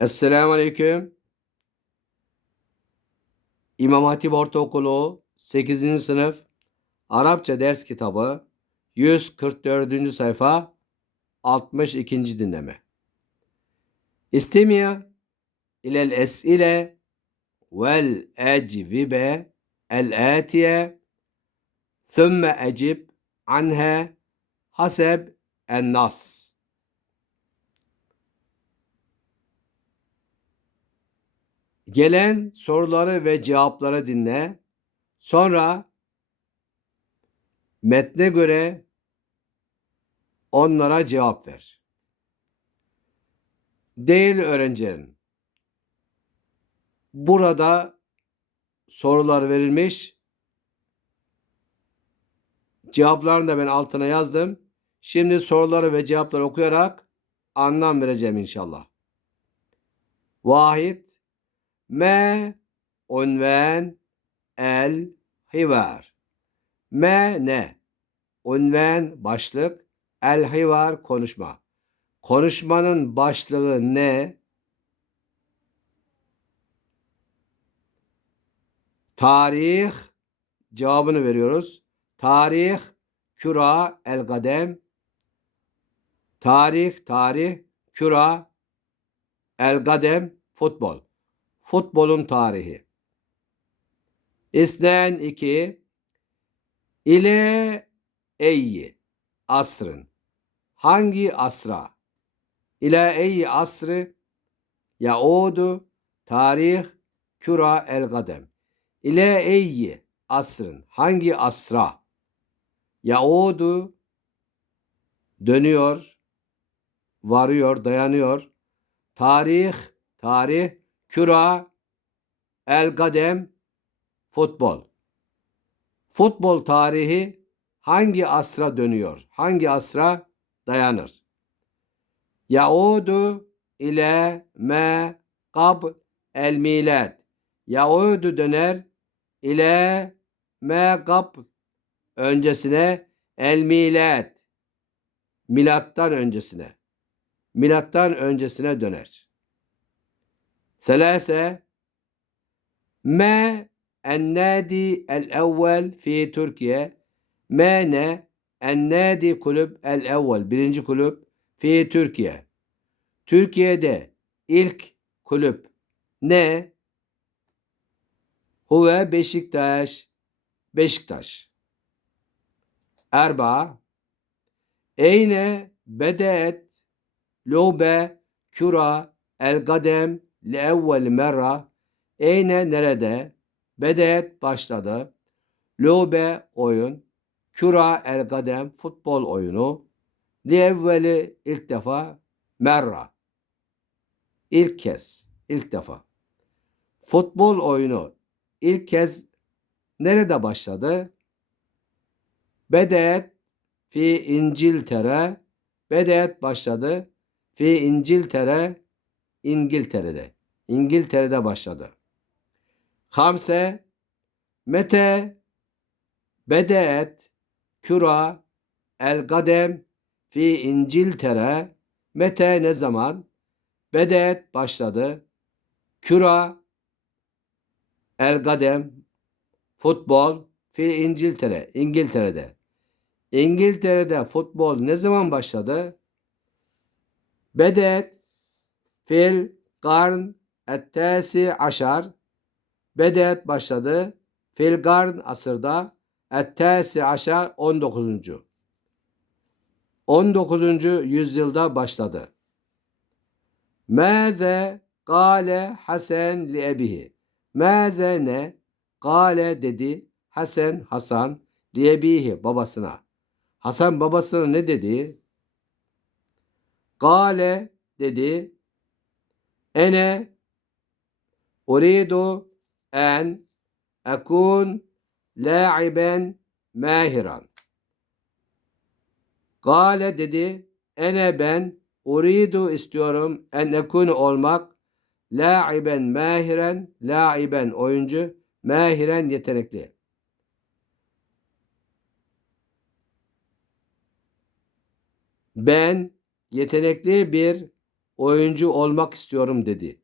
Esselamu Aleyküm. İmam Hatip Ortaokulu 8. sınıf Arapça ders kitabı 144. sayfa 62. dinleme. İstemiye ilel es'ile vel ecvibe el atiye ثم ecib anha haseb en nas. Gelen soruları ve cevapları dinle. Sonra metne göre onlara cevap ver. Değerli öğrencilerim, burada sorular verilmiş. Cevaplarını da ben altına yazdım. Şimdi soruları ve cevapları okuyarak anlam vereceğim inşallah. Vahid Unven el hivar. Me ne? Unven başlık. El hivar konuşma. Konuşmanın başlığı ne? Tarih cevabını veriyoruz. Tarih küra el gadem. Tarih tarih küra el gadem futbol. Futbolun tarihi. İsnen 2 ile eyyi asrın. Hangi asra? İle eyyi asrı yaudu tarih küra el gadem. İle eyyi asrın. Hangi asra? Yaudu dönüyor, varıyor, dayanıyor. Tarih, tarih Küra, el gadem, futbol. Futbol tarihi hangi asra dönüyor? Hangi asra dayanır? Yaudu ile me kab el milad. Yaudu döner ile me kab öncesine el milad. Milattan öncesine. Milattan öncesine döner. ثلاثة ما النادي الأول في Türkiye ما ne النادي kulüp el-evvel birinci kulüp fi Türkiye Türkiye'de ilk kulüp ne? Huve Beşiktaş Beşiktaş Erba Eyne bedet lobe küra el gadem leevvel merra eyne nerede? Bedet başladı. Lobe oyun. Küra el gadem futbol oyunu. Leevveli ilk defa merra ilk kez ilk defa. Futbol oyunu ilk kez nerede başladı? Bedet fi İnciltere. Bedet başladı fi İnciltere İngiltere'de. İngiltere'de başladı. Hamse Mete Bedeet Küra El Gadem fi İngiltere Mete ne zaman? Bedeet başladı. Küra El Gadem futbol fi İngiltere İngiltere'de. İngiltere'de futbol ne zaman başladı? Bedet fil karn ettesi aşar bedet başladı. Fil karn asırda ettesi aşar 19. 19. yüzyılda başladı. Mâze gale Hasan li ebihi. Mâze ne? Gale dedi Hasan Hasan li ebihi babasına. Hasan babasına ne dedi? Gale dedi Ene uridu en ekun la'iben mahiran. Gale dedi ene ben uridu istiyorum en ekun olmak la'iben mahiren la'iben oyuncu mahiren yetenekli. Ben yetenekli bir oyuncu olmak istiyorum dedi.